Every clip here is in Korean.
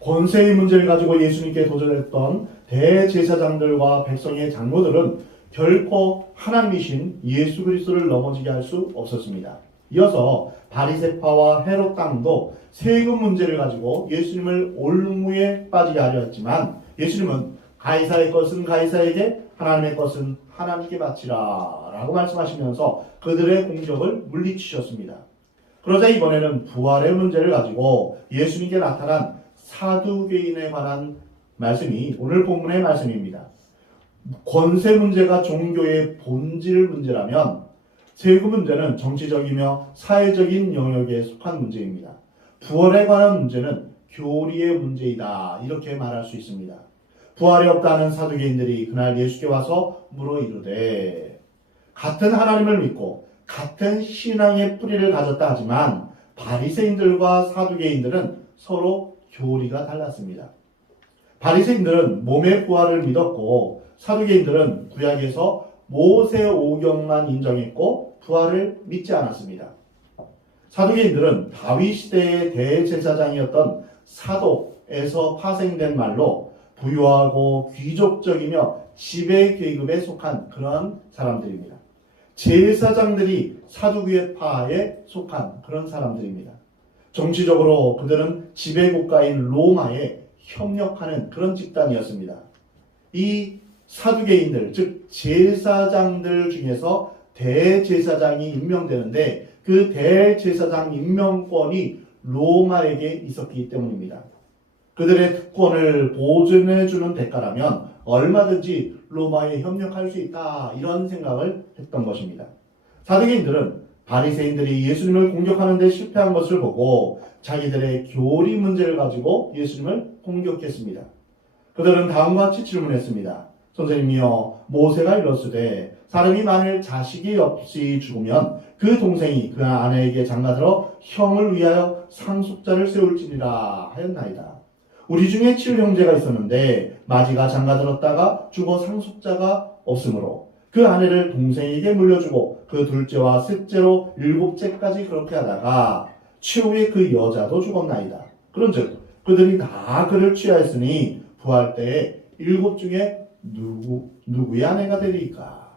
권세의 문제를 가지고 예수님께 도전했던 대제사장들과 백성의 장로들은 결코 하나님이신 예수 그리스도를 넘어지게 할 수 없었습니다. 이어서 바리새파와 헤롯 당도 세금 문제를 가지고 예수님을 올무에 빠지게 하려 했지만 예수님은 가이사의 것은 가이사에게, 하나님의 것은 하나님께 바치라 라고 말씀하시면서 그들의 공격을 물리치셨습니다. 그러자 이번에는 부활의 문제를 가지고 예수님께 나타난 사두개인에 관한 말씀이 오늘 본문의 말씀입니다. 권세 문제가 종교의 본질 문제라면 세금 문제는 정치적이며 사회적인 영역에 속한 문제입니다. 부활에 관한 문제는 교리의 문제이다, 이렇게 말할 수 있습니다. 부활이 없다는 사두개인들이 그날 예수께 와서 물어 이르되, 같은 하나님을 믿고 같은 신앙의 뿌리를 가졌다 하지만 바리새인들과 사두개인들은 서로 교리가 달랐습니다. 바리새인들은 몸의 부활을 믿었고 사두개인들은 구약에서 모세 오경만 인정했고 부활을 믿지 않았습니다. 사두개인들은 다윗 시대의 대제사장이었던 사독에서 파생된 말로 부유하고 귀족적이며 지배 계급에 속한 그런 사람들입니다. 제사장들이 사두개파에 속한 그런 사람들입니다. 정치적으로 그들은 지배국가인 로마에 협력하는 그런 집단이었습니다. 이 사두개인들, 즉 제사장들 중에서 대제사장이 임명되는데 그 대제사장 임명권이 로마에게 있었기 때문입니다. 그들의 특권을 보존해주는 대가라면 얼마든지 로마에 협력할 수 있다, 이런 생각을 했던 것입니다. 사두개인들은 바리새인들이 예수님을 공격하는 데 실패한 것을 보고 자기들의 교리 문제를 가지고 예수님을 공격했습니다. 그들은 다음과 같이 질문했습니다. 선생님이여, 모세가 이르시되 사람이 만일 자식이 없이 죽으면 그 동생이 그 아내에게 장가들어 형을 위하여 상속자를 세울지니라 하였나이다. 우리 중에 7형제가 있었는데 마지가 장가들었다가 죽어 상속자가 없으므로 그 아내를 동생에게 물려주고 그 둘째와 셋째로 7째까지 그렇게 하다가 최후에 그 여자도 죽었나이다. 그런즉 그들이 다 그를 취하였으니 부활 때에 7 중에 누구의 아내가 되리까?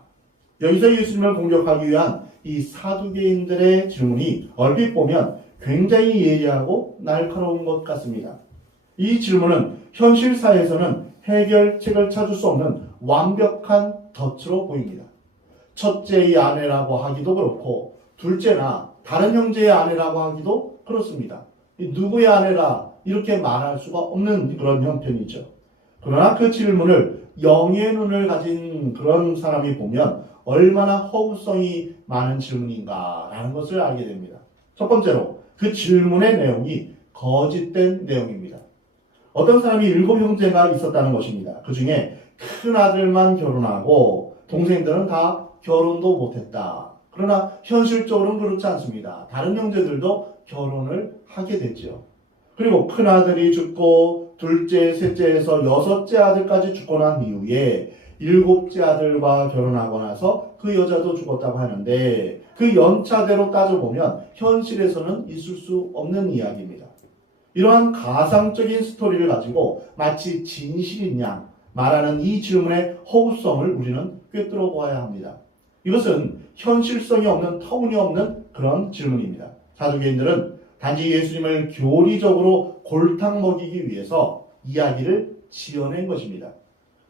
여기서 예수님을 공격하기 위한 이 사두개인들의 질문이 얼핏 보면 굉장히 예리하고 날카로운 것 같습니다. 이 질문은 현실 사회에서는 해결책을 찾을 수 없는 완벽한 덫으로 보입니다. 첫째의 아내라고 하기도 그렇고 둘째나 다른 형제의 아내라고 하기도 그렇습니다. 누구의 아내라 이렇게 말할 수가 없는 그런 형편이죠. 그러나 그 질문을 영의 눈을 가진 그런 사람이 보면 얼마나 허구성이 많은 질문인가라는 것을 알게 됩니다. 첫 번째로 그 질문의 내용이 거짓된 내용입니다. 어떤 사람이 7 형제가 있었다는 것입니다. 그 중에 큰 아들만 결혼하고 동생들은 다 결혼도 못했다. 그러나 현실적으로는 그렇지 않습니다. 다른 형제들도 결혼을 하게 됐죠. 그리고 큰 아들이 죽고 둘째, 셋째에서 6째 아들까지 죽고 난 이후에 7째 아들과 결혼하고 나서 그 여자도 죽었다고 하는데 그 연차대로 따져보면 현실에서는 있을 수 없는 이야기입니다. 이러한 가상적인 스토리를 가지고 마치 진실인 양 말하는 이 질문의 허구성을 우리는 꿰뚫어 보아야 합니다. 이것은 현실성이 없는 터무니없는 그런 질문입니다. 사두개인들은 단지 예수님을 교리적으로 골탕 먹이기 위해서 이야기를 지어낸 것입니다.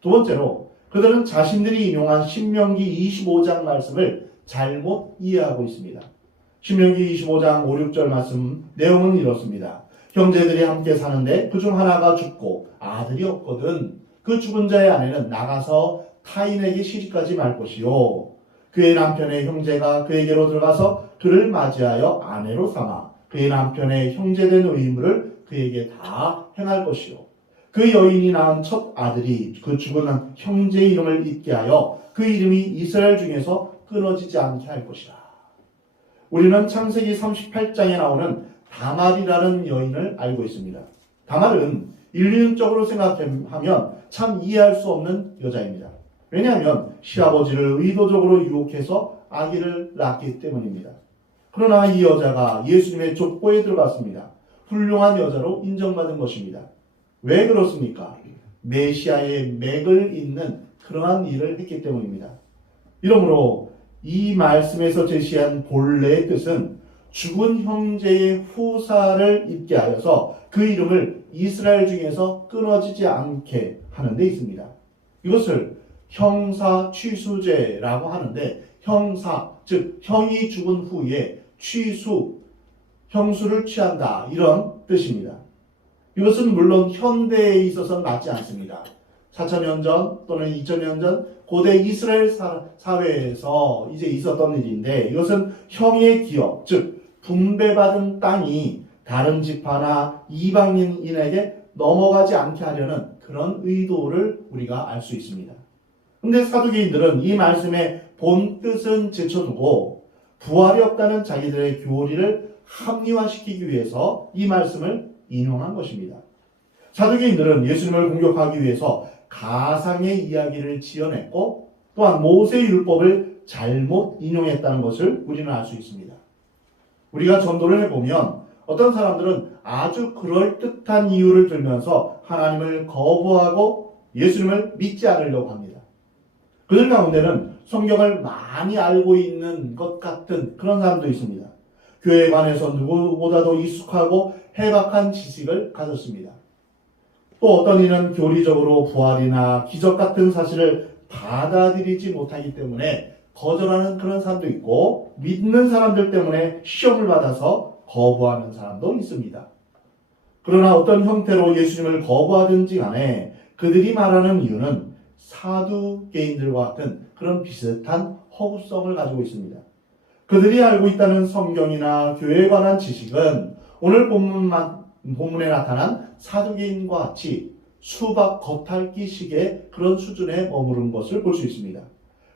두 번째로 그들은 자신들이 인용한 신명기 25장 말씀을 잘못 이해하고 있습니다. 신명기 25장 5, 6절 말씀 내용은 이렇습니다. 형제들이 함께 사는데 그중 하나가 죽고 아들이 없거든 그 죽은 자의 아내는 나가서 타인에게 시집가지 말 것이요 그의 남편의 형제가 그에게로 들어가서 그를 맞이하여 아내로 삼아 그의 남편의 형제된 의무를 그에게 다 행할 것이요 그 여인이 낳은 첫 아들이 그 죽은 형제의 이름을 잊게 하여 그 이름이 이스라엘 중에서 끊어지지 않게 할 것이라. 우리는 창세기 38장에 나오는 다말이라는 여인을 알고 있습니다. 다말은 인륜적으로 생각하면 참 이해할 수 없는 여자입니다. 왜냐하면 시아버지를 의도적으로 유혹해서 아기를 낳기 때문입니다. 그러나 이 여자가 예수님의 족보에 들어갔습니다. 훌륭한 여자로 인정받은 것입니다. 왜 그렇습니까? 메시아의 맥을 잇는 그러한 일을 했기 때문입니다. 이러므로 이 말씀에서 제시한 본래의 뜻은 죽은 형제의 후사를 입게 하여서 그 이름을 이스라엘 중에서 끊어지지 않게 하는 데 있습니다. 이것을 형사 취수제라고 하는데, 형사, 즉 형이 죽은 후에 형수를 취한다, 이런 뜻입니다. 이것은 물론 현대에 있어서는 맞지 않습니다. 4,000년 전 또는 2,000년 전 고대 이스라엘 사회에서 이제 있었던 일인데, 이것은 형의 기업, 즉 분배받은 땅이 다른 지파나 이방인에게 넘어가지 않게 하려는 그런 의도를 우리가 알 수 있습니다. 근데 사두개인들은 이 말씀의 본 뜻은 제쳐두고 부활이 없다는 자기들의 교리를 합리화시키기 위해서 이 말씀을 인용한 것입니다. 사두개인들은 예수님을 공격하기 위해서 가상의 이야기를 지어냈고, 또한 모세의 율법을 잘못 인용했다는 것을 우리는 알 수 있습니다. 우리가 전도를 해보면 어떤 사람들은 아주 그럴듯한 이유를 들면서 하나님을 거부하고 예수님을 믿지 않으려고 합니다. 그들 가운데는 성경을 많이 알고 있는 것 같은 그런 사람도 있습니다. 교회에 관해서 누구보다도 익숙하고 해박한 지식을 가졌습니다. 또 어떤 이는 교리적으로 부활이나 기적 같은 사실을 받아들이지 못하기 때문에 거절하는 그런 사람도 있고, 믿는 사람들 때문에 시험을 받아서 거부하는 사람도 있습니다. 그러나 어떤 형태로 예수님을 거부하든지 간에 그들이 말하는 이유는 사두개인들과 같은 그런 비슷한 허구성을 가지고 있습니다. 그들이 알고 있다는 성경이나 교회에 관한 지식은 오늘 본문에 나타난 사두개인과 같이 수박 겉핥기식의 그런 수준에 머무른 것을 볼 수 있습니다.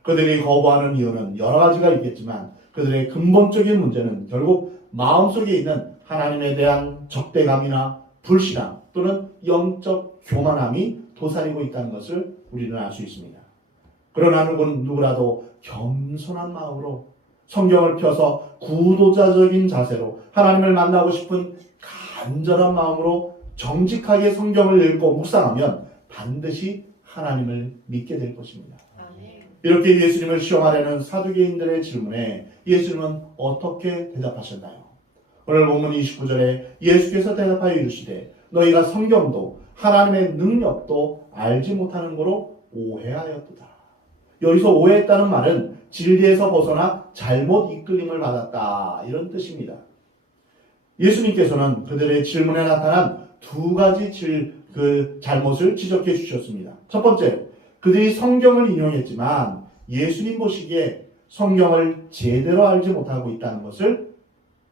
그들이 거부하는 이유는 여러 가지가 있겠지만 그들의 근본적인 문제는 결국 마음속에 있는 하나님에 대한 적대감이나 불신앙 또는 영적 교만함이 도사리고 있다는 것을 우리는 알 수 있습니다. 그러나 누구라도 겸손한 마음으로 성경을 펴서 구도자적인 자세로 하나님을 만나고 싶은 간절한 마음으로 정직하게 성경을 읽고 묵상하면 반드시 하나님을 믿게 될 것입니다. 이렇게 예수님을 시험하려는 사두개인들의 질문에 예수님은 어떻게 대답하셨나요? 오늘 본문 29절에 예수께서 대답하여 이르시되 너희가 성경도 하나님의 능력도 알지 못하는 거로 오해하였도다. 여기서 오해했다는 말은 진리에서 벗어나 잘못 이끌림을 받았다, 이런 뜻입니다. 예수님께서는 그들의 질문에 나타난 두 가지 잘못을 지적해 주셨습니다. 첫 번째, 그들이 성경을 인용했지만 예수님 보시기에 성경을 제대로 알지 못하고 있다는 것을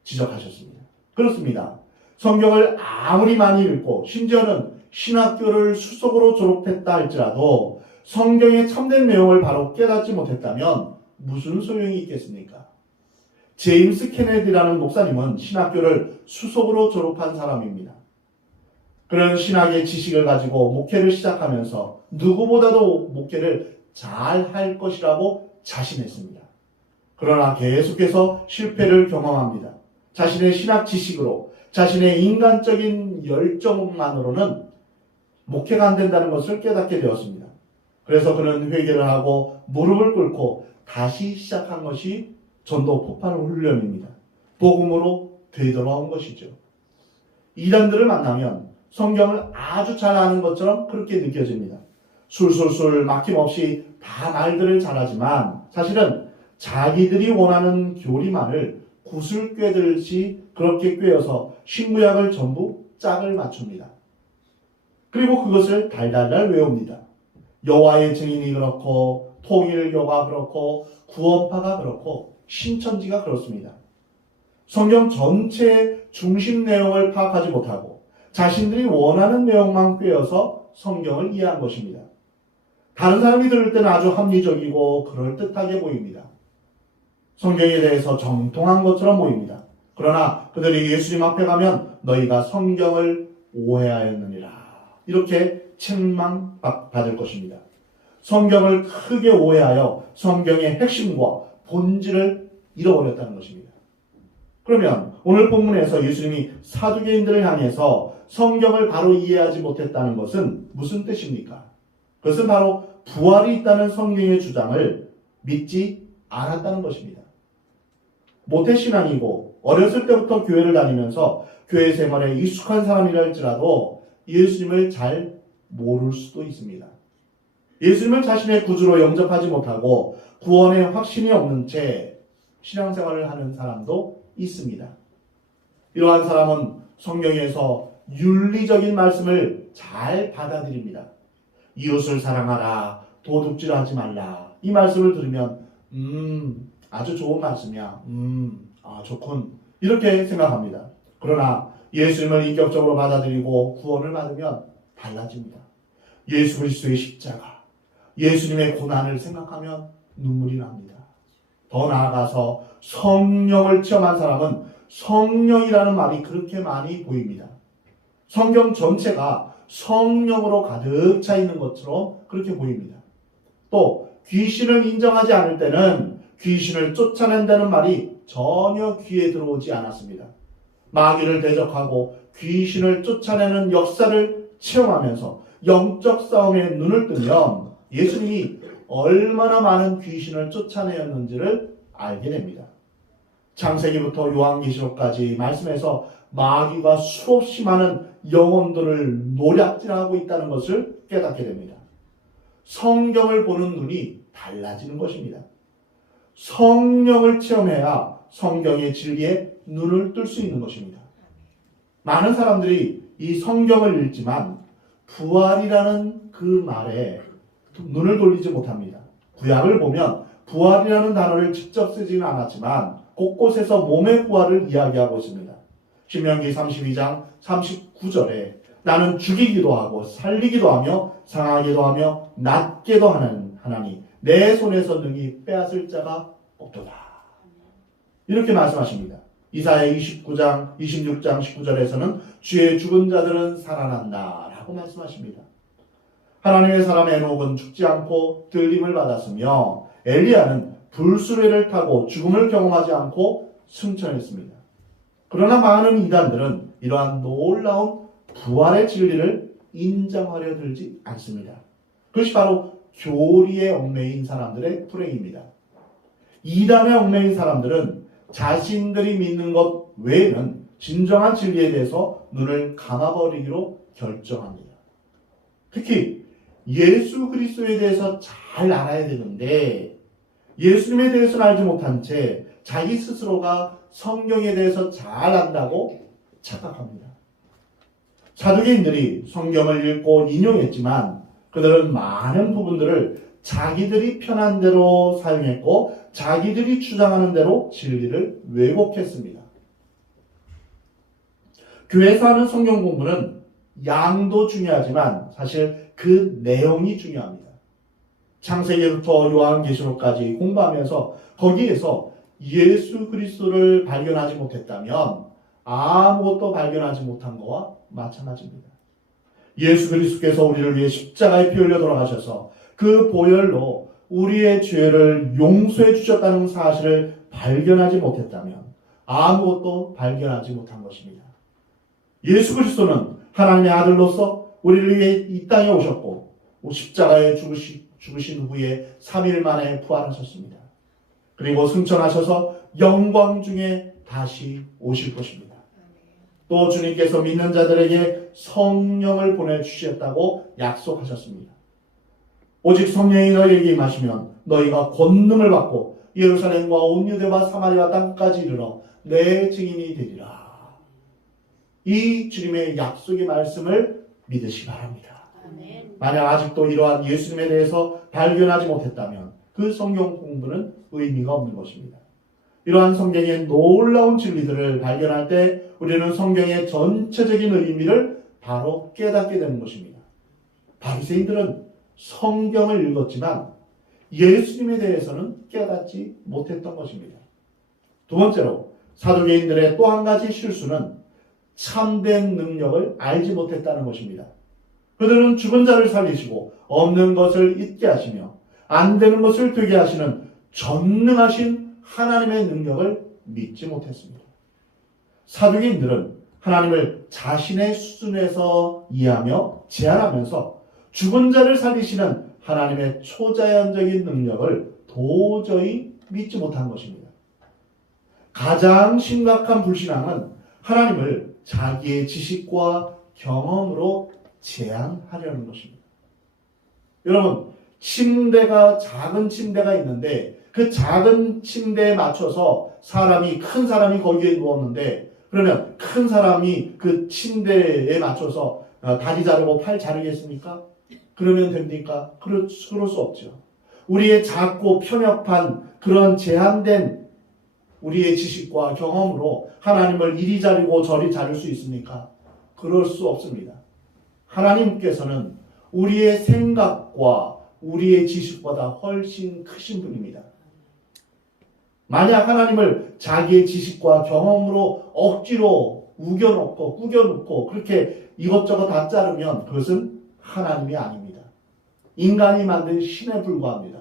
지적하셨습니다. 그렇습니다. 성경을 아무리 많이 읽고 심지어는 신학교를 수석으로 졸업했다 할지라도 성경의 참된 내용을 바로 깨닫지 못했다면 무슨 소용이 있겠습니까? 제임스 케네디라는 목사님은 신학교를 수석으로 졸업한 사람입니다. 그런 신학의 지식을 가지고 목회를 시작하면서 누구보다도 목회를 잘 할 것이라고 자신했습니다. 그러나 계속해서 실패를 경험합니다. 자신의 신학 지식으로, 자신의 인간적인 열정만으로는 목회가 안 된다는 것을 깨닫게 되었습니다. 그래서 그는 회개를 하고 무릎을 꿇고 다시 시작한 것이 전도 폭발 훈련입니다. 복음으로 되돌아온 것이죠. 이단들을 만나면 성경을 아주 잘 아는 것처럼 그렇게 느껴집니다. 술술술 막힘없이 다 말들을 잘하지만 사실은 자기들이 원하는 교리만을 구슬 꿰듯이 그렇게 꿰어서 신구약을 전부 짝을 맞춥니다. 그리고 그것을 달달달 외웁니다. 여호와의 증인이 그렇고 통일교가 그렇고 구원파가 그렇고 신천지가 그렇습니다. 성경 전체의 중심 내용을 파악하지 못하고 자신들이 원하는 내용만 꿰어서 성경을 이해한 것입니다. 다른 사람이 들을 때는 아주 합리적이고 그럴듯하게 보입니다. 성경에 대해서 정통한 것처럼 보입니다. 그러나 그들이 예수님 앞에 가면 너희가 성경을 오해하였느니라, 이렇게 책망받을 것입니다. 성경을 크게 오해하여 성경의 핵심과 본질을 잃어버렸다는 것입니다. 그러면 오늘 본문에서 예수님이 사두개인들을 향해서 성경을 바로 이해하지 못했다는 것은 무슨 뜻입니까? 그것은 바로 부활이 있다는 성경의 주장을 믿지 않았다는 것입니다. 모태신앙이고 어렸을 때부터 교회를 다니면서 교회 생활에 익숙한 사람이라 할지라도 예수님을 잘 모를 수도 있습니다. 예수님을 자신의 구주로 영접하지 못하고 구원의 확신이 없는 채 신앙생활을 하는 사람도 있습니다. 이러한 사람은 성경에서 윤리적인 말씀을 잘 받아들입니다. 이웃을 사랑하라, 도둑질하지 말라. 이 말씀을 들으면 아주 좋은 말씀이야. 좋군. 이렇게 생각합니다. 그러나 예수님을 인격적으로 받아들이고 구원을 받으면 달라집니다. 예수 그리스도의 십자가, 예수님의 고난을 생각하면 눈물이 납니다. 더 나아가서 성령을 체험한 사람은 성령이라는 말이 그렇게 많이 보입니다. 성경 전체가 성령으로 가득 차 있는 것처럼 그렇게 보입니다. 또 귀신을 인정하지 않을 때는 귀신을 쫓아낸다는 말이 전혀 귀에 들어오지 않았습니다. 마귀를 대적하고 귀신을 쫓아내는 역사를 체험하면서 영적 싸움에 눈을 뜨면 예수님이 얼마나 많은 귀신을 쫓아내었는지를 알게 됩니다. 창세기부터 요한계시록까지 말씀에서 마귀가 수없이 많은 영혼들을 노략질하고 있다는 것을 깨닫게 됩니다. 성경을 보는 눈이 달라지는 것입니다. 성령을 체험해야 성경의 진리에 눈을 뜰 수 있는 것입니다. 많은 사람들이 이 성경을 읽지만 부활이라는 그 말에 눈을 돌리지 못합니다. 구약을 보면 부활이라는 단어를 직접 쓰지는 않았지만 곳곳에서 몸의 부활을 이야기하고 있습니다. 신명기 32장 39절에 나는 죽이기도 하고 살리기도 하며 상하기도 하며 낫게도 하는 하나님 내 손에서 능히 빼앗을 자가 없도다. 이렇게 말씀하십니다. 이사야 29장 26장 19절에서는 주의 죽은 자들은 살아난다 라고 말씀하십니다. 하나님의 사람 에녹은 죽지 않고 들림을 받았으며 엘리야는 불수레를 타고 죽음을 경험하지 않고 승천했습니다. 그러나 많은 이단들은 이러한 놀라운 부활의 진리를 인정하려 들지 않습니다. 그것이 바로 교리에 얽매인 사람들의 불행입니다. 이단에 얽매인 사람들은 자신들이 믿는 것 외에는 진정한 진리에 대해서 눈을 감아버리기로 결정합니다. 특히 예수 그리스도에 대해서 잘 알아야 되는데 예수님에 대해서는 알지 못한 채 자기 스스로가 성경에 대해서 잘 안다고 착각합니다. 사두개인들이 성경을 읽고 인용했지만 그들은 많은 부분들을 자기들이 편한 대로 사용했고 자기들이 주장하는 대로 진리를 왜곡했습니다. 교회에서 하는 성경 공부는 양도 중요하지만 사실 그 내용이 중요합니다. 창세기부터 요한계시록까지 공부하면서 거기에서 예수 그리스도를 발견하지 못했다면 아무것도 발견하지 못한 것과 마찬가지입니다. 예수 그리스도께서 우리를 위해 십자가에 피 흘려 돌아가셔서 그 보혈로 우리의 죄를 용서해 주셨다는 사실을 발견하지 못했다면 아무것도 발견하지 못한 것입니다. 예수 그리스도는 하나님의 아들로서 우리를 위해 이 땅에 오셨고 십자가에 죽으신 후에 3일 만에 부활하셨습니다. 그리고 승천하셔서 영광 중에 다시 오실 것입니다. 또 주님께서 믿는 자들에게 성령을 보내주셨다고 약속하셨습니다. 오직 성령이 너희에게 임하시면 너희가 권능을 받고 예루살렘과 온 유대와 사마리아 땅까지 이르러 내 증인이 되리라. 이 주님의 약속의 말씀을 믿으시 바랍니다. 만약 아직도 이러한 예수님에 대해서 발견하지 못했다면 그 성경 공부는 의미가 없는 것입니다. 이러한 성경의 놀라운 진리들을 발견할 때 우리는 성경의 전체적인 의미를 바로 깨닫게 되는 것입니다. 바리새인들은 성경을 읽었지만 예수님에 대해서는 깨닫지 못했던 것입니다. 두 번째로 사두개인들의 또 한 가지 실수는 참된 능력을 알지 못했다는 것입니다. 그들은 죽은 자를 살리시고 없는 것을 있게 하시며 안 되는 것을 되게 하시는 전능하신 하나님의 능력을 믿지 못했습니다. 사두개인들은 하나님을 자신의 수준에서 이해하며 제한하면서 죽은 자를 살리시는 하나님의 초자연적인 능력을 도저히 믿지 못한 것입니다. 가장 심각한 불신앙은 하나님을 자기의 지식과 경험으로 제한하려는 것입니다. 여러분, 작은 침대가 있는데 그 작은 침대에 맞춰서 큰 사람이 거기에 누웠는데 그러면 큰 사람이 그 침대에 맞춰서 다리 자르고 팔 자르겠습니까? 그러면 됩니까? 그럴 수 없죠. 우리의 작고 편협한 그런 제한된 우리의 지식과 경험으로 하나님을 이리 자르고 저리 자를 수 있습니까? 그럴 수 없습니다. 하나님께서는 우리의 생각과 우리의 지식보다 훨씬 크신 분입니다. 만약 하나님을 자기의 지식과 경험으로 억지로 우겨놓고 꾸겨놓고 그렇게 이것저것 다 자르면 그것은 하나님이 아닙니다. 인간이 만든 신에 불과합니다.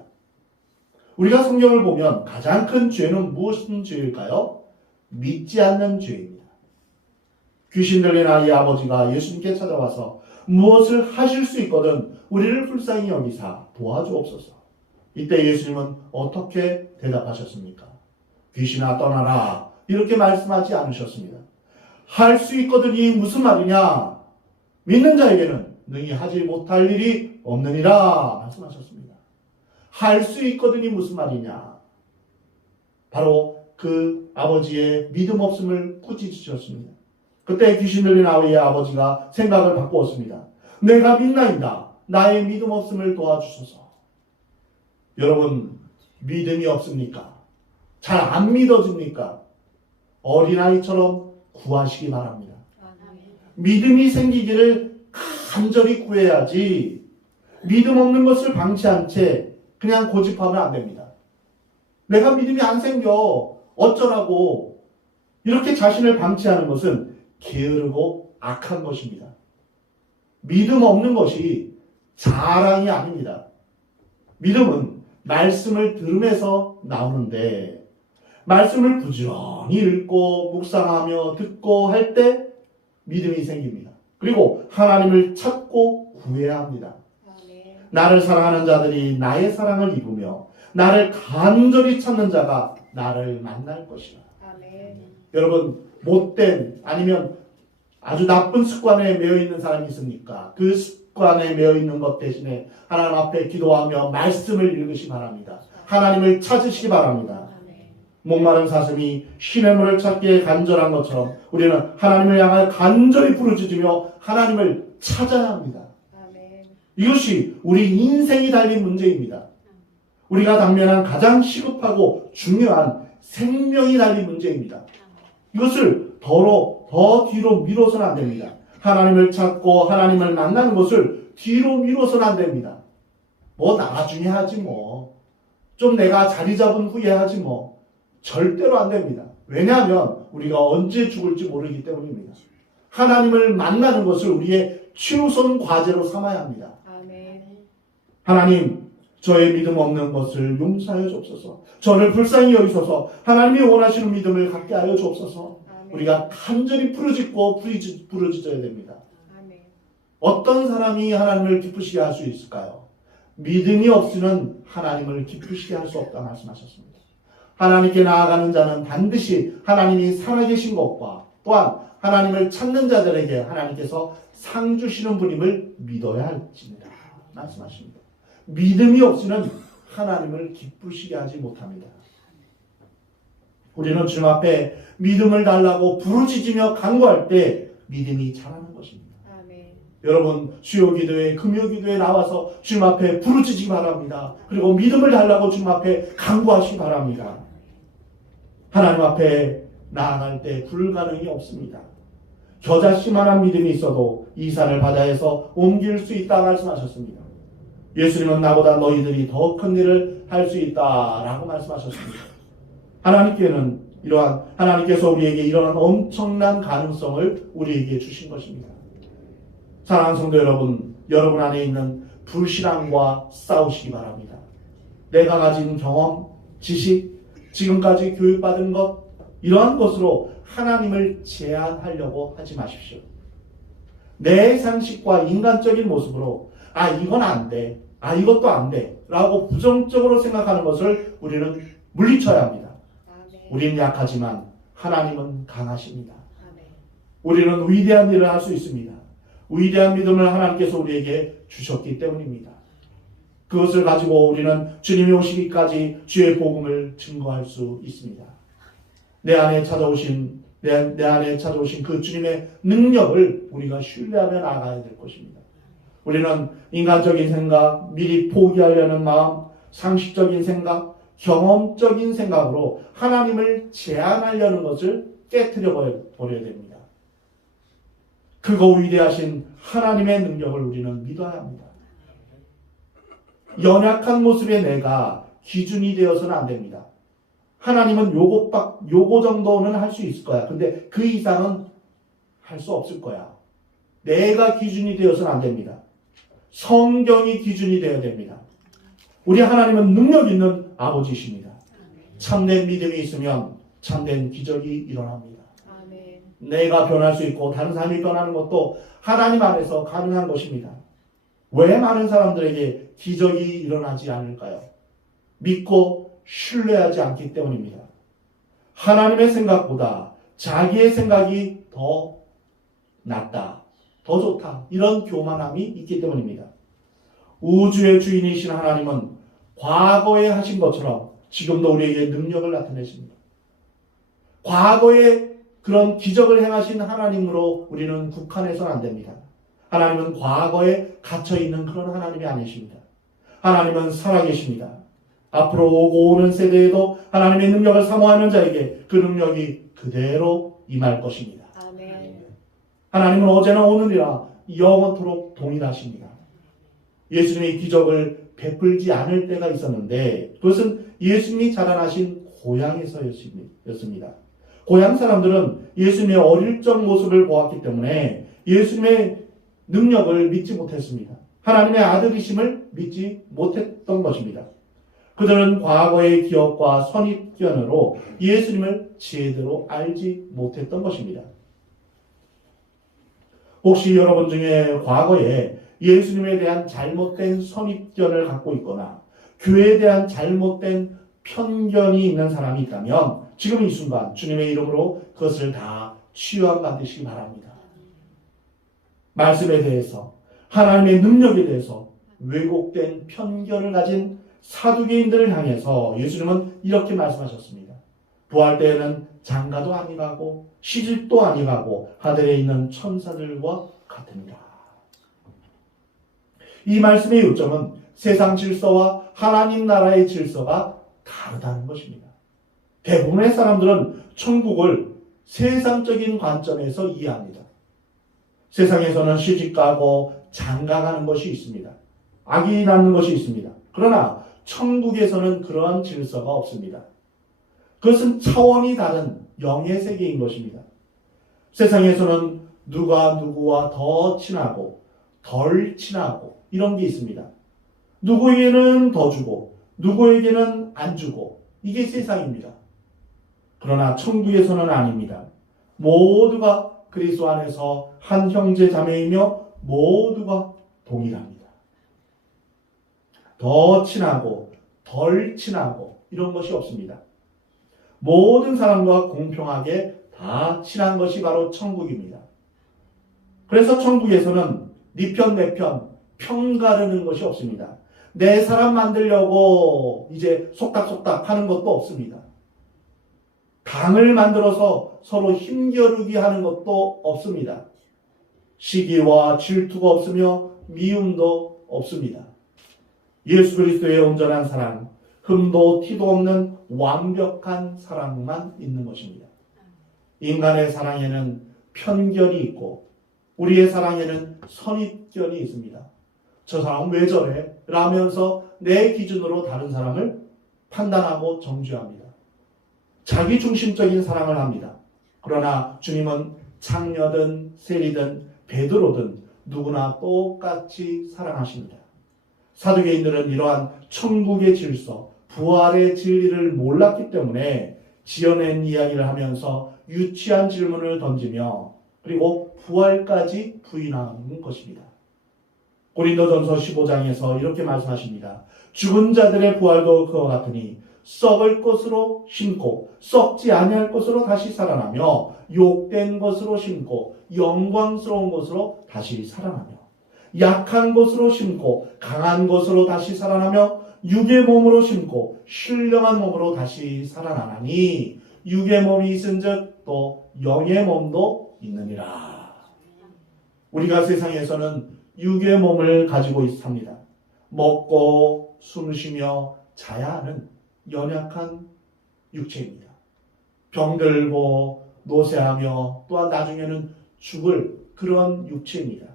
우리가 성경을 보면 가장 큰 죄는 무슨 죄일까요? 믿지 않는 죄입니다. 귀신 들린 아이의 아버지가 예수님께 찾아와서 무엇을 하실 수 있거든 우리를 불쌍히 여기사 도와주옵소서. 이때 예수님은 어떻게 대답하셨습니까? 귀신아 떠나라 이렇게 말씀하지 않으셨습니다. 할 수 있거든이 무슨 말이냐? 믿는 자에게는 능히 하지 못할 일이 없느니라 말씀하셨습니다. 할 수 있거든이 무슨 말이냐? 바로 그 아버지의 믿음 없음을 꾸짖으셨습니다. 그때 귀신 들린 아이의 아버지가 생각을 바꾸었습니다. 내가 믿나이다. 나의 믿음 없음을 도와주소서. 여러분, 믿음이 없습니까? 잘 안 믿어집니까? 어린아이처럼 구하시기 바랍니다. 믿음이 생기기를 간절히 구해야지 믿음 없는 것을 방치한 채 그냥 고집하면 안 됩니다. 내가 믿음이 안 생겨 어쩌라고 이렇게 자신을 방치하는 것은 게으르고 악한 것입니다. 믿음 없는 것이 자랑이 아닙니다. 믿음은 말씀을 들으면서 나오는데 말씀을 부지런히 읽고 묵상하며 듣고 할 때 믿음이 생깁니다. 그리고 하나님을 찾고 구해야 합니다. 나를 사랑하는 자들이 나의 사랑을 입으며 나를 간절히 찾는 자가 나를 만날 것이라. 여러분, 못된 아니면 아주 나쁜 습관에 매여 있는 사람이 있습니까? 그 습관에 매여 있는 것 대신에 하나님 앞에 기도하며 말씀을 읽으시기 바랍니다. 하나님을 찾으시기 바랍니다. 목마른 사슴이 신의 물을 찾기에 간절한 것처럼 우리는 하나님을 향하여 간절히 부르짖으며 하나님을 찾아야 합니다. 이것이 우리 인생이 달린 문제입니다. 우리가 당면한 가장 시급하고 중요한 생명이 달린 문제입니다. 이것을 더 뒤로 미뤄서는 안 됩니다. 하나님을 찾고 하나님을 만나는 것을 뒤로 미뤄서는 안 됩니다. 뭐 나중에 하지 뭐. 좀 내가 자리 잡은 후에 하지 뭐. 절대로 안 됩니다. 왜냐하면 우리가 언제 죽을지 모르기 때문입니다. 하나님을 만나는 것을 우리의 최우선 과제로 삼아야 합니다. 하나님, 저의 믿음 없는 것을 용서하여 주옵소서. 저를 불쌍히 여기소서. 하나님이 원하시는 믿음을 갖게 하여 주옵소서. 우리가 간절히 부르짖고 부르짖어야 됩니다. 어떤 사람이 하나님을 기쁘시게 할 수 있을까요? 믿음이 없이는 하나님을 기쁘시게 할 수 없다 말씀하셨습니다. 하나님께 나아가는 자는 반드시 하나님이 살아계신 것과 또한 하나님을 찾는 자들에게 하나님께서 상 주시는 분임을 믿어야 할지니라 말씀하십니다. 믿음이 없이는 하나님을 기쁘시게 하지 못합니다. 우리는 주님 앞에 믿음을 달라고 부르짖으며 간구할 때 믿음이 자라는 것입니다. 여러분, 수요 기도회, 금요 기도에 나와서 주님 앞에 부르짖기 바랍니다. 그리고 믿음을 달라고 주님 앞에 간구하시기 바랍니다. 하나님 앞에 나아갈 때 불가능이 없습니다. 겨자씨만한 믿음이 있어도 이 산을 바다에서 옮길 수 있다 말씀하셨습니다. 예수님은 나보다 너희들이 더 큰 일을 할 수 있다라고 말씀하셨습니다. 하나님께서 우리에게 이러한 엄청난 가능성을 우리에게 주신 것입니다. 사랑하는 성도 여러분, 여러분 안에 있는 불신앙과 싸우시기 바랍니다. 내가 가진 경험, 지식, 지금까지 교육받은 것, 이러한 것으로 하나님을 제한하려고 하지 마십시오. 내 상식과 인간적인 모습으로 이건 안 돼, 이것도 안 돼 라고 부정적으로 생각하는 것을 우리는 물리쳐야 합니다. 우리는 약하지만 하나님은 강하십니다. 우리는 위대한 일을 할 수 있습니다. 위대한 믿음을 하나님께서 우리에게 주셨기 때문입니다. 그것을 가지고 우리는 주님이 오시기까지 주의 복음을 증거할 수 있습니다. 내 안에 찾아오신 그 주님의 능력을 우리가 신뢰하며 나아가야 될 것입니다. 우리는 인간적인 생각, 미리 포기하려는 마음, 상식적인 생각, 경험적인 생각으로 하나님을 제한하려는 것을 깨트려 버려야 됩니다. 그거 위대하신 하나님의 능력을 우리는 믿어야 합니다. 연약한 모습의 내가 기준이 되어서는 안 됩니다. 하나님은 요거 정도는 할 수 있을 거야. 근데 그 이상은 할 수 없을 거야. 내가 기준이 되어서는 안 됩니다. 성경이 기준이 되어야 됩니다. 우리 하나님은 능력 있는 아버지이십니다. 참된 믿음이 있으면 참된 기적이 일어납니다. 내가 변할 수 있고 다른 사람이 변하는 것도 하나님 안에서 가능한 것입니다. 왜 많은 사람들에게 기적이 일어나지 않을까요? 믿고 신뢰하지 않기 때문입니다. 하나님의 생각보다 자기의 생각이 더 낫다, 더 좋다, 이런 교만함이 있기 때문입니다. 우주의 주인이신 하나님은 과거에 하신 것처럼 지금도 우리에게 능력을 나타내십니다. 과거에 그런 기적을 행하신 하나님으로 우리는 국한해서는 안 됩니다. 하나님은 과거에 갇혀있는 그런 하나님이 아니십니다. 하나님은 살아계십니다. 앞으로 오고 오는 세대에도 하나님의 능력을 사모하는 자에게 그 능력이 그대로 임할 것입니다. 아멘. 하나님은 어제나 오늘이라 영원토록 동일하십니다. 예수님의 기적을 베풀지 않을 때가 있었는데 그것은 예수님이 자라나신 고향에서였습니다. 고향 사람들은 예수님의 어릴 적 모습을 보았기 때문에 예수님의 능력을 믿지 못했습니다. 하나님의 아들이심을 믿지 못했던 것입니다. 그들은 과거의 기억과 선입견으로 예수님을 제대로 알지 못했던 것입니다. 혹시 여러분 중에 과거에 예수님에 대한 잘못된 선입견을 갖고 있거나 교회에 대한 잘못된 편견이 있는 사람이 있다면 지금 이 순간 주님의 이름으로 그것을 다 치유받으시기 바랍니다. 말씀에 대해서, 하나님의 능력에 대해서 왜곡된 편견을 가진 사두개인들을 향해서 예수님은 이렇게 말씀하셨습니다. 부활 때에는 장가도 아니가고 시집도 아니가고 하늘에 있는 천사들과 같으니라. 이 말씀의 요점은 세상 질서와 하나님 나라의 질서가 다르다는 것입니다. 대부분의 사람들은 천국을 세상적인 관점에서 이해합니다. 세상에서는 시집가고 장가가는 것이 있습니다. 아기 낳는 것이 있습니다. 그러나 천국에서는 그러한 질서가 없습니다. 그것은 차원이 다른 영의 세계인 것입니다. 세상에서는 누가 누구와 더 친하고 덜 친하고 이런 게 있습니다. 누구에게는 더 주고 누구에게는 안 주고 이게 세상입니다. 그러나 천국에서는 아닙니다. 모두가 그리스도 안에서 한 형제 자매이며 모두가 동일합니다. 더 친하고 덜 친하고 이런 것이 없습니다. 모든 사람과 공평하게 다 친한 것이 바로 천국입니다. 그래서 천국에서는 네 편 내 편 가르는 것이 없습니다. 내 사람 만들려고 이제 속닥속닥 하는 것도 없습니다. 당을 만들어서 서로 힘겨루기 하는 것도 없습니다. 시기와 질투가 없으며 미움도 없습니다. 예수 그리스도의 온전한 사랑, 흠도 티도 없는 완벽한 사랑만 있는 것입니다. 인간의 사랑에는 편견이 있고 우리의 사랑에는 선입견이 있습니다. 저 사람은 왜 저래? 라면서 내 기준으로 다른 사람을 판단하고 정죄합니다. 자기 중심적인 사랑을 합니다. 그러나 주님은 창녀든 세리든 베드로든 누구나 똑같이 사랑하십니다. 사두개인들은 이러한 천국의 질서, 부활의 진리를 몰랐기 때문에 지어낸 이야기를 하면서 유치한 질문을 던지며 그리고 부활까지 부인하는 것입니다. 고린도전서 15장에서 이렇게 말씀하십니다. 죽은 자들의 부활도 그와 같으니 썩을 것으로 심고 썩지 아니할 것으로 다시 살아나며 욕된 것으로 심고 영광스러운 것으로 다시 살아나며 약한 것으로 심고 강한 것으로 다시 살아나며 육의 몸으로 심고 신령한 몸으로 다시 살아나나니 육의 몸이 있은즉 또 영의 몸도 있느니라. 우리가 세상에서는 육의 몸을 가지고 삽니다. 먹고 숨쉬며 자야 하는 연약한 육체입니다. 병들고 노쇠하며 또한 나중에는 죽을 그런 육체입니다.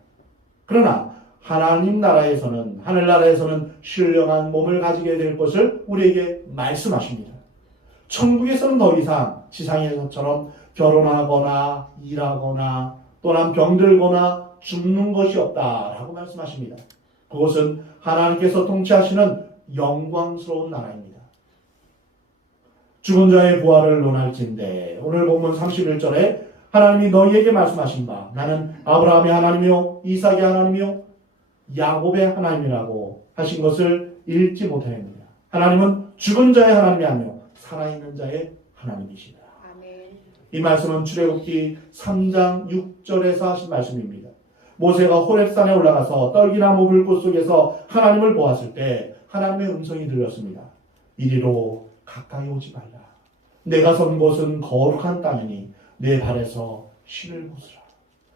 그러나 하나님 나라에서는 하늘나라에서는 신령한 몸을 가지게 될 것을 우리에게 말씀하십니다. 천국에서는 더 이상 지상에서처럼 결혼하거나 일하거나 또는 병들거나 죽는 것이 없다라고 말씀하십니다. 그것은 하나님께서 통치하시는 영광스러운 나라입니다. 죽은 자의 부활을 논할진대 오늘 본문 31절에 하나님이 너희에게 말씀하신 바 나는 아브라함의 하나님이요 이삭의 하나님이요 야곱의 하나님이라고 하신 것을 읽지 못하였느냐. 하나님은 죽은 자의 하나님이 아니요 살아있는 자의 하나님이시다. 이 말씀은 출애굽기 3장 6절에서 하신 말씀입니다. 모세가 호렙산에 올라가서 떨기나무 불꽃 속에서 하나님을 보았을 때 하나님의 음성이 들렸습니다. 이리로 가까이 오지 말라. 내가 선 곳은 거룩한 땅이니 내 발에서 신을 벗으라.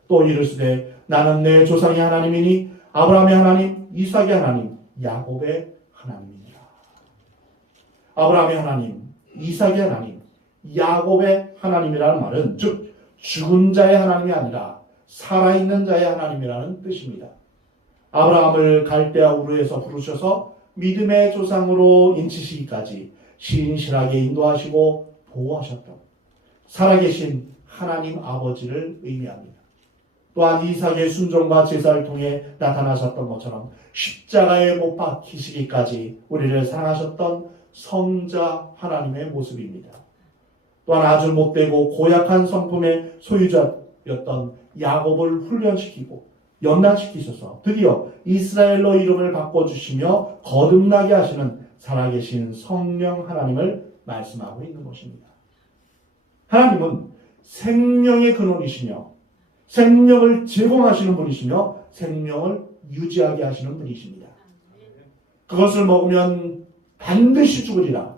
또 이르시되 나는 내 조상의 하나님이니 아브라함의 하나님, 이삭의 하나님, 야곱의 하나님이니라. 아브라함의 하나님, 이삭의 하나님, 야곱의 하나님이라는 말은 즉 죽은 자의 하나님이 아니라 살아있는 자의 하나님이라는 뜻입니다. 아브라함을 갈대아 우르에서 부르셔서 믿음의 조상으로 인치시기까지 신실하게 인도하시고 보호하셨던 살아계신 하나님 아버지를 의미합니다. 또한 이삭의 순종과 제사를 통해 나타나셨던 것처럼 십자가에 못 박히시기까지 우리를 사랑하셨던 성자 하나님의 모습입니다. 또한 아주 못되고 고약한 성품의 소유자였던 야곱을 훈련시키고 연단시키셔서 드디어 이스라엘로 이름을 바꿔주시며 거듭나게 하시는 살아계신 성령 하나님을 말씀하고 있는 것입니다. 하나님은 생명의 근원이시며 생명을 제공하시는 분이시며 생명을 유지하게 하시는 분이십니다. 그것을 먹으면 반드시 죽으리라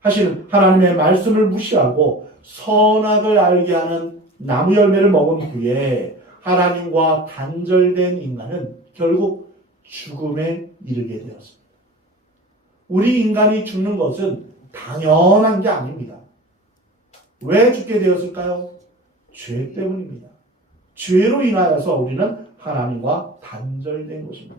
하시는 하나님의 말씀을 무시하고 선악을 알게 하는 나무 열매를 먹은 후에 하나님과 단절된 인간은 결국 죽음에 이르게 되었습니다. 우리 인간이 죽는 것은 당연한 게 아닙니다. 왜 죽게 되었을까요? 죄 때문입니다. 죄로 인하여서 우리는 하나님과 단절된 것입니다.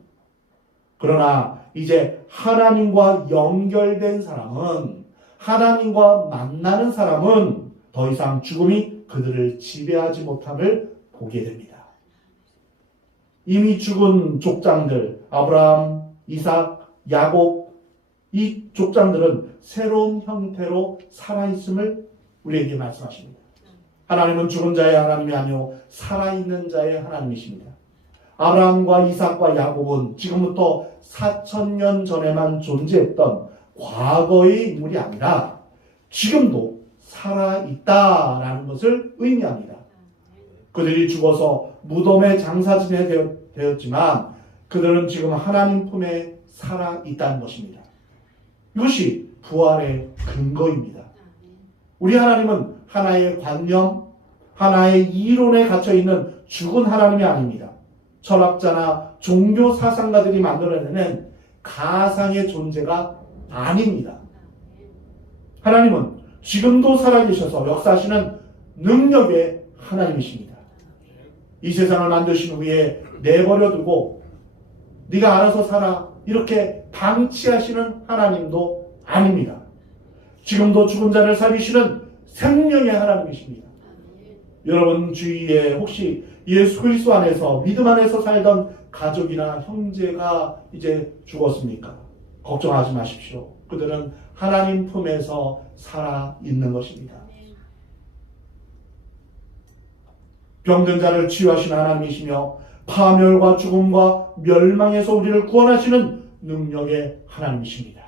그러나 이제 하나님과 연결된 사람은 하나님과 만나는 사람은 더 이상 죽음이 그들을 지배하지 못함을 보게 됩니다. 이미 죽은 족장들 아브라함, 이삭, 야곱 이 족장들은 새로운 형태로 살아있음을 우리에게 말씀하십니다. 하나님은 죽은 자의 하나님이 아니요 살아있는 자의 하나님이십니다. 아브라함과 이삭과 야곱은 지금부터 4,000년 전에만 존재했던 과거의 인물이 아니라 지금도 살아있다라는 것을 의미합니다. 그들이 죽어서 무덤에 장사지내 되었지만 그들은 지금 하나님 품에 살아있다는 것입니다. 이것이 부활의 근거입니다. 우리 하나님은 하나의 관념, 하나의 이론에 갇혀있는 죽은 하나님이 아닙니다. 철학자나 종교 사상가들이 만들어내는 가상의 존재가 아닙니다. 하나님은 지금도 살아계셔서 역사하시는 능력의 하나님이십니다. 이 세상을 만드신 후에 내버려두고 네가 알아서 살아 이렇게 방치하시는 하나님도 아닙니다. 지금도 죽은 자를 살리시는 생명의 하나님이십니다. 여러분 주위에 혹시 예수 그리스도 안에서 믿음 안에서 살던 가족이나 형제가 이제 죽었습니까? 걱정하지 마십시오. 그들은 하나님 품에서 살아 있는 것입니다. 병든 자를 치유하시는 하나님이시며 파멸과 죽음과 멸망에서 우리를 구원하시는 능력의 하나님이십니다.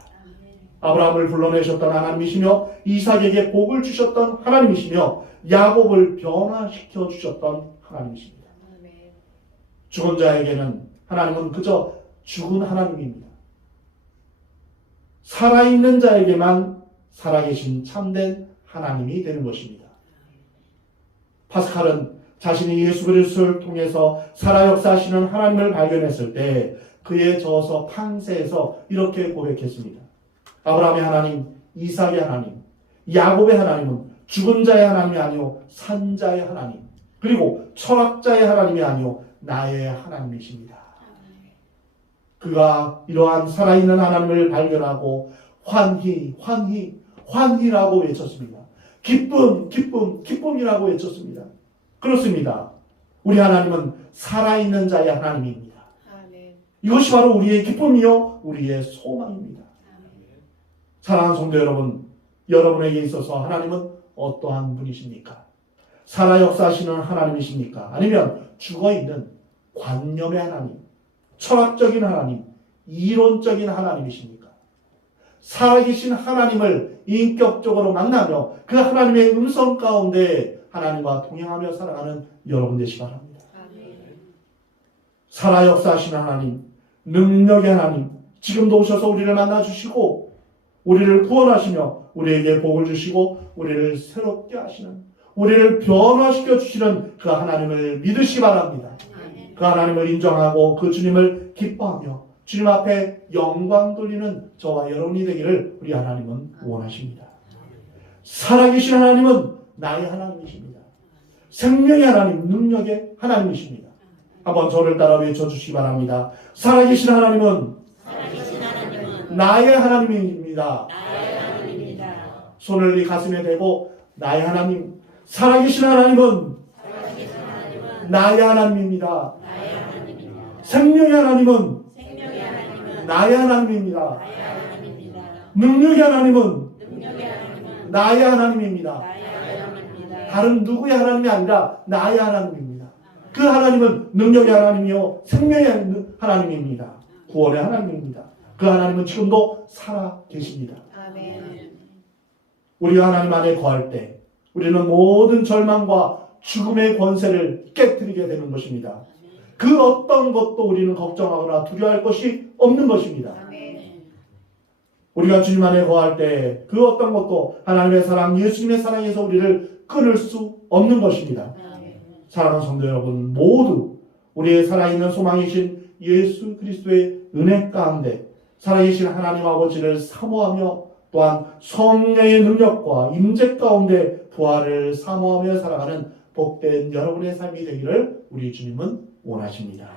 아브라함을 불러내셨던 하나님이시며 이삭에게 복을 주셨던 하나님이시며 야곱을 변화시켜 주셨던 하나님이십니다. 죽은 자에게는 하나님은 그저 죽은 하나님입니다. 살아있는 자에게만 살아계신 참된 하나님이 되는 것입니다. 파스칼은 자신이 예수 그리스도를 통해서 살아 역사하시는 하나님을 발견했을 때 그의 저서 팡세에서 이렇게 고백했습니다. 아브라함의 하나님, 이삭의 하나님, 야곱의 하나님은 죽은 자의 하나님이 아니요 산자의 하나님, 그리고 철학자의 하나님이 아니요 나의 하나님이십니다. 그가 이러한 살아있는 하나님을 발견하고 환희라고 외쳤습니다. 기쁨이라고 외쳤습니다. 그렇습니다. 우리 하나님은 살아있는 자의 하나님입니다. 이것이 바로 우리의 기쁨이요 우리의 소망입니다. 사랑하는 성도 여러분, 여러분에게 있어서 하나님은 어떠한 분이십니까? 살아 역사하시는 하나님이십니까? 아니면 죽어있는 관념의 하나님, 철학적인 하나님, 이론적인 하나님이십니까? 살아계신 하나님을 인격적으로 만나며 그 하나님의 음성 가운데 하나님과 동행하며 살아가는 여러분 되시기 바랍니다. 살아 역사하시는 하나님, 능력의 하나님, 지금도 오셔서 우리를 만나주시고 우리를 구원하시며 우리에게 복을 주시고 우리를 새롭게 하시는, 우리를 변화시켜 주시는 그 하나님을 믿으시기 바랍니다. 그 하나님을 인정하고 그 주님을 기뻐하며 주님 앞에 영광 돌리는 저와 여러분이 되기를 우리 하나님은 원하십니다. 살아계신 하나님은 나의 하나님이십니다. 생명의 하나님, 능력의 하나님이십니다. 한번 저를 따라 외쳐주시기 바랍니다. 살아계신 하나님은 나의 하나님입니다. 손을 이 가슴에 대고 나의 하나님, 살아계신 하나님은 나의 하나님입니다. 생명의 하나님은 나의 하나님입니다. 능력의 하나님은 나의 하나님입니다. 다른 누구의 하나님이 아니라 나의 하나님입니다. 그 하나님은 능력의 하나님이요 생명의 하나님입니다. 구원의 하나님입니다. 그 하나님은 지금도 살아 계십니다. 우리가 하나님 안에 거할 때 우리는 모든 절망과 죽음의 권세를 깨뜨리게 되는 것입니다. 그 어떤 것도 우리는 걱정하거나 두려워할 것이 없는 것입니다. 우리가 주님 안에 거할 때 그 어떤 것도 하나님의 사랑, 예수님의 사랑에서 우리를 끊을 수 없는 것입니다. 사랑하는 성도 여러분, 모두 우리의 살아있는 소망이신 예수 그리스도의 은혜 가운데 살아계신 하나님 아버지를 사모하며 또한 성령의 능력과 임재 가운데 부활을 사모하며 살아가는 복된 여러분의 삶이 되기를 우리 주님은 원하십니다.